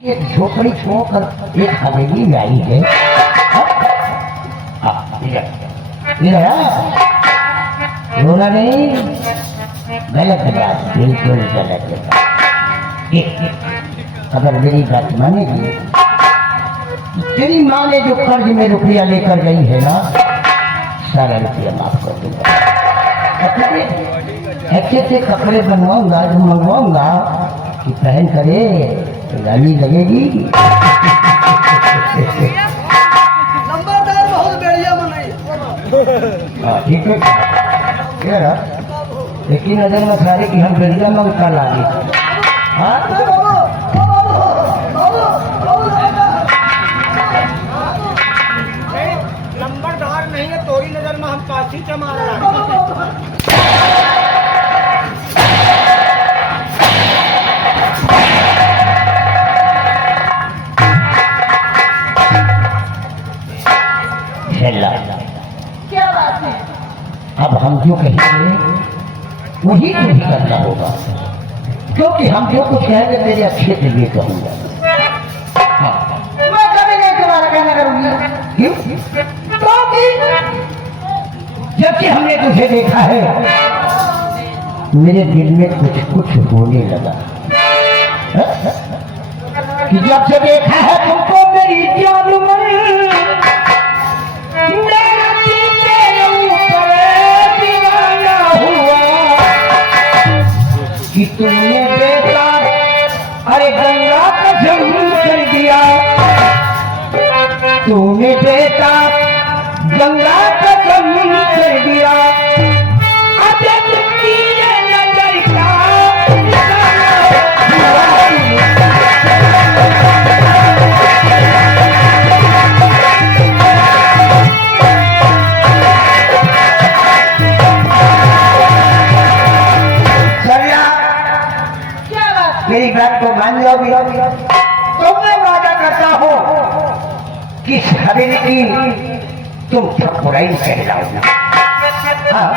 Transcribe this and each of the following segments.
एक झोपड़ी छोड़कर एक हवेली में आई है। रोना नहीं, गलत बात, बिल्कुल गलत बात। अगर मेरी बात मानेगी, तेरी माँ ने जो कर्ज में रुपया लेकर गई है ना, सारा रुपया माफ कर दूंगा। अच्छे से कपड़े बनवाऊंगा, जो मंगवाऊंगा कि पहन करे तो रानी लगेगी। नंबरदार बहुत बढ़िया बनाई। ठीक है, क्या रहा? लेकिन नजर में सारे की हम बढ़िया मंगता लागे। हाँ, नंबरदार नहीं है, तोरी नजर में हम काशी चमा रहा। क्या बात है? अब हम जो कहेंगे वही तुम्हें करना होगा, क्योंकि हम जो कुछ कहेंगे तेरे अच्छे के लिए कहूँगा। हाँ, मैं कभी नहीं तुम्हारा कहना करूँगी। क्यों? क्योंकि जब कि हमने तुझे देखा है, मेरे दिल में कुछ कुछ होने लगा। कि जब से देखा है तुमको मेरी जान में, कि तुमने बेटा अरे गंगा का जन्म कर दिया, तूने बेटा गंगा का जन्म कर दिया। मेरी बात को मान लो भी, तो मैं वादा करता हूँ कि हवेली की तुम ठकुराई कहलाओ। हाँ,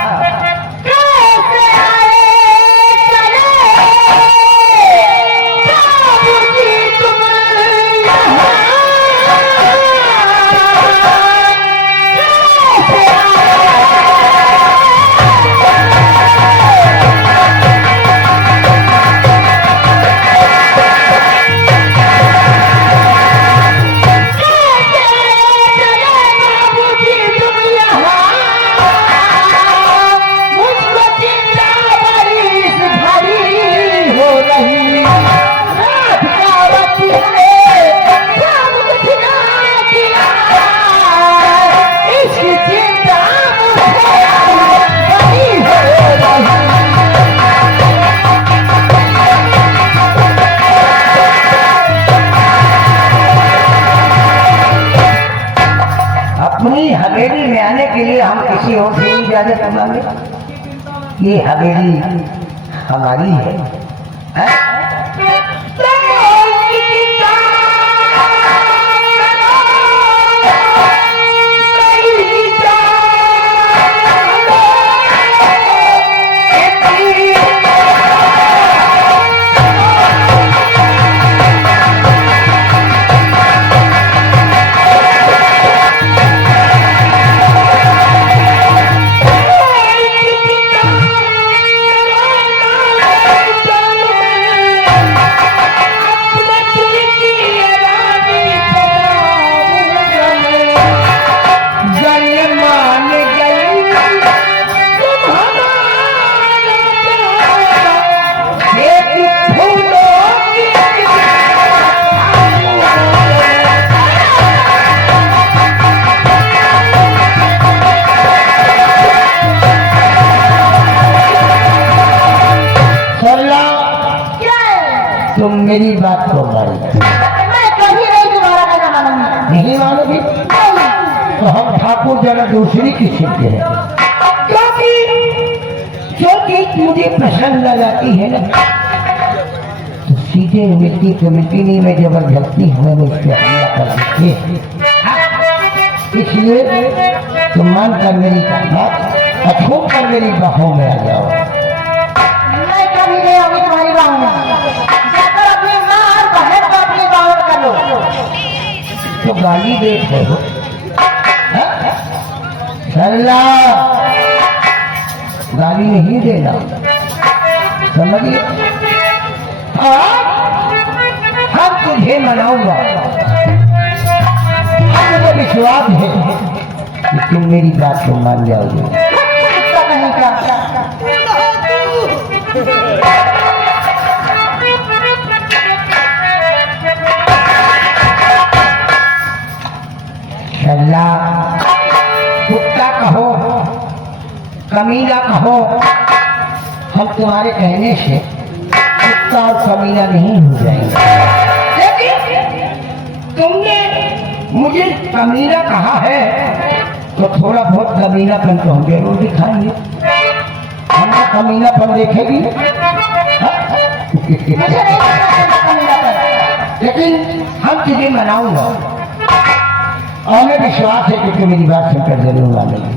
अपनी हवेली में आने के लिए हम किसी और से इजाजत मांगे। ये हवेली हमारी है, है? तुम मेरी बात को मानोगे? मैं कभी नहीं तुम्हारा कहना मानूंगी। नहीं मानोगी तो हम ठाकुर जरा दूसरी किसी के हैं, क्योंकि मुझे पसंद आ जाती है ना, तो सीधे मिट्टी को मिट्टी नहीं में जबरदस्ती हमें उस पर हमला कर सकती है। इसलिए तुम मानकर मेरी बात अछूट कर मेरी बाहों में आ जाओ। मैं कभी नहीं होगी तुम्हारी बाहों में। जाकर अपनी माँ और बहन को अपनी बाहों गाली देते हो? सल्ला गाली नहीं देना, समझिए। हम तुझे मनाऊंगा, मुझे विश्वास है कि तुम मेरी बात को मान जाओगे। नहीं का सल्ला कुत्ता कहो, कमीना कहो, हम तुम्हारे कहने से कुत्ता और कमीना नहीं हो जाएंगे। लेकिन तुमने मुझे कमीना कहा है तो थोड़ा बहुत कमीनापन तो हम जरूर दिखाएंगे। हमने कमीनापन देखेगी, मुझे नहीं पता। लेकिन हम तुझे मनाऊंगा और हमें विश्वास है कि तू मेरी बात सुनकर जरूर मानेगी।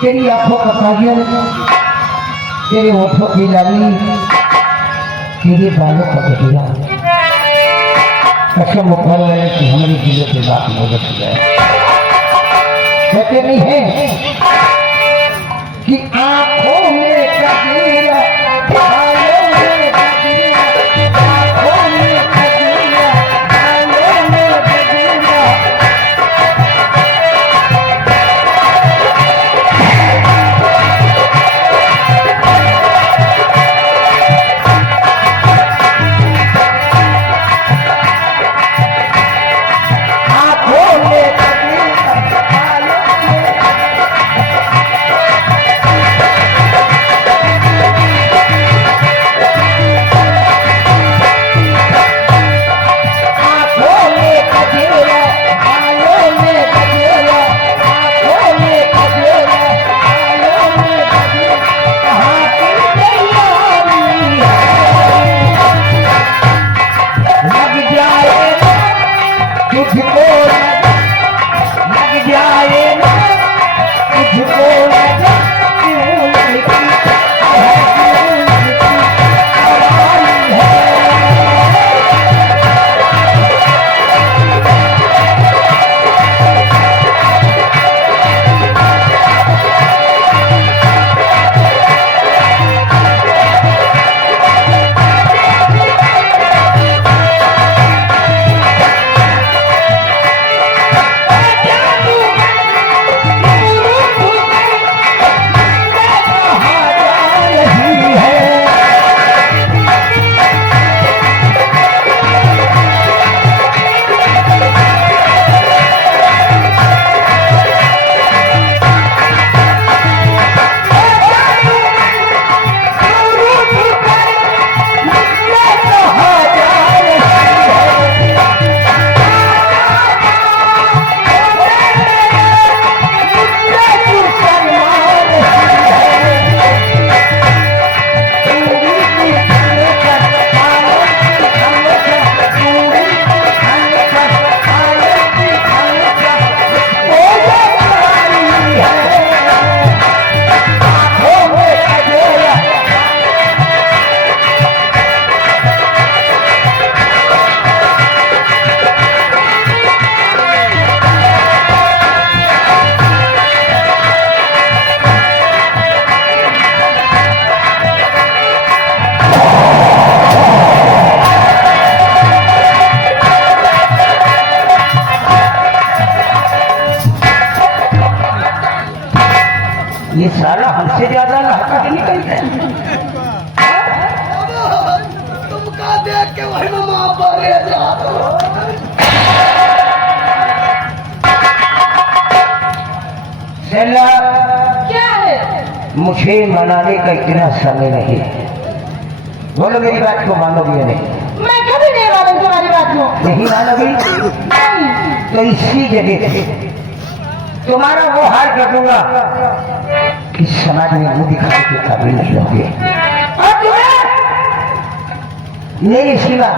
तेरी आंखों का काजल, तेरे होठों की लाली, तेरे बालों का गजरा, कसम उखाड़ वाले की हमारी दिलों के बात मदद हो जाए। कहते नहीं है कि आंखों में कजरा, बालों में कजरा, आंखों में कजरा, बालों में कजरा। ये सारा हमसे ज्यादा लड़का निकलता है। तुमका देख के वही माँ पर जाता। सेला, क्या है? मुझे मनाने का इतना समय नहीं है। बोलो मेरी बात को मानोगी या नहीं? मैं कभी नहीं मानूंगी तुम्हारी बात को। नहीं मानोगी नहीं। तो इसी जगह से तुम्हारा वो हाल कर दूंगा कि समाज में मुंह दिखाने के काबिल नहीं होगे और तुम्हें मेरे सिवा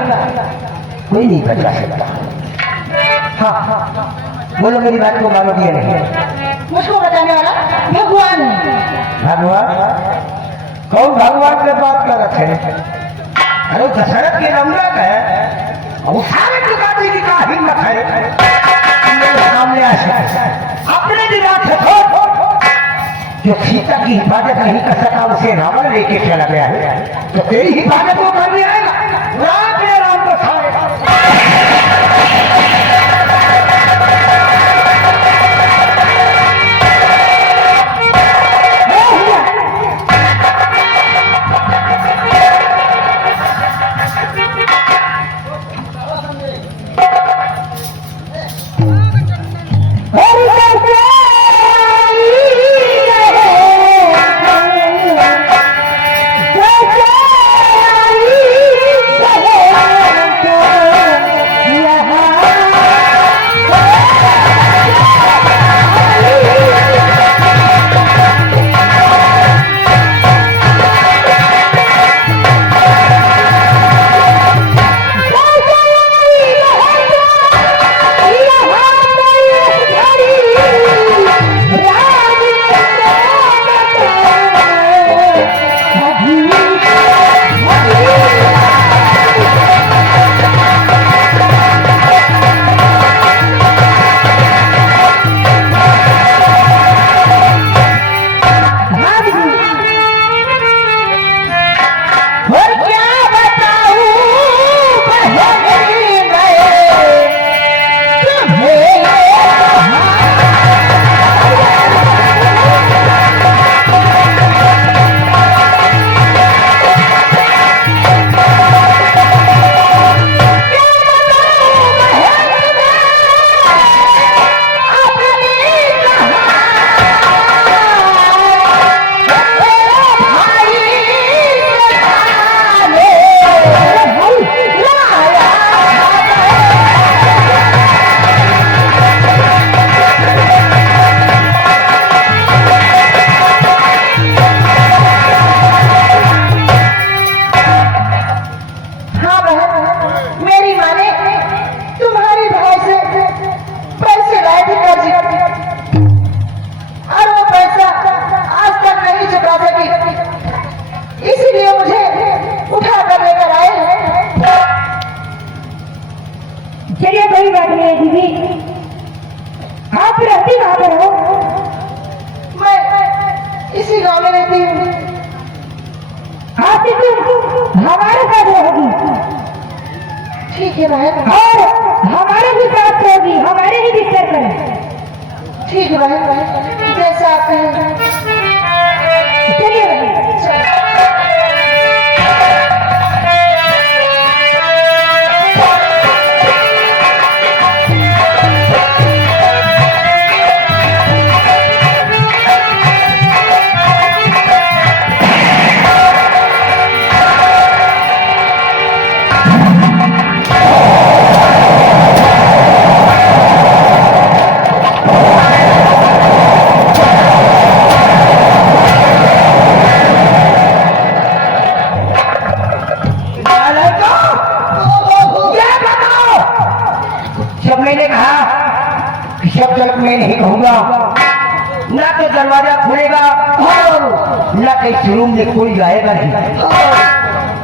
कोई नहीं बचा सकता। हाँ, बोलो मेरी बात को मानोगी या नहीं? मुझको बताने वाला भगवान है। भगवान? कौन भगवान की बात कर रहे थे? अरे दशरथ के नमरत है और सारे चुका दी का ही जो सीता की हिफाजत नहीं कर सका उसे रावण लेके चला गया है, तो तेरी हिफाजत वो करने आएगा। राम ने राम को खाएगा। ठीक है बहन, और हमारे भी साथ होगी, हमारे ही बिस्तर पर। ठीक है बहन, जैसा आप कहें। चलिए बहन, चलिए। जब तक मैं नहीं कहूंगा ना तो दरवाजा खुलेगा और ना तो इस रूम में कोई आएगा नहीं,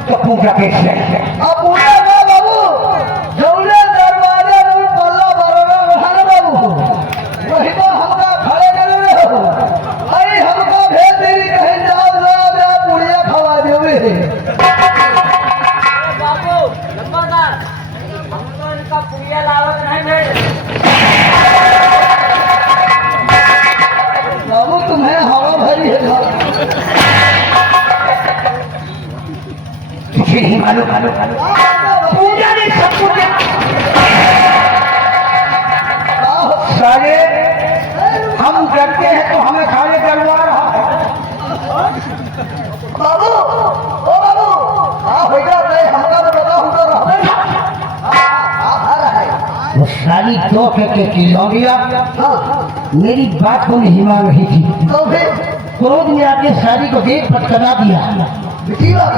तो पूजा कैसे अब पूजा का बाबू जौले दरवाजा में पल्ला बरोड़ा उठाना बाबू वही तो हमका खड़े कर रहे हो। अरे हमका भेज देरी कहीं जाओ ना पुड़िया खवा देवे। बाबू नंबरदार हमको इनका पुड़िया लावत नहीं भेज। बाबू तुम्हें हवा भरी है तुझे नहीं मालूम पूजा ने सब कुछ सारे हम डरते हैं तो हमें खाने डरवा रहा है। बाबू ओ बाबू हाँ होगा नहीं हमका तो बता हुआ रहा वो सारी दो के किलोरिया मेरी बात को नहीं मान रही थी, तो फिर क्रोध में आके सारी को देख पटकना दिया,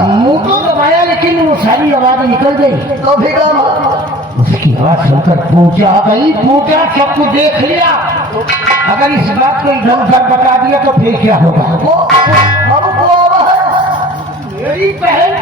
मुंह तो दबाया लेकिन वो सारी आवाज निकल गई। तो फिर उसकी आवाज सुनकर पूजा आ गई। पूजा सब कुछ देख लिया। अगर इस बात को इधर उधर बता दिया तो फिर क्या होगा? बाबू को आवा है मेरी बहन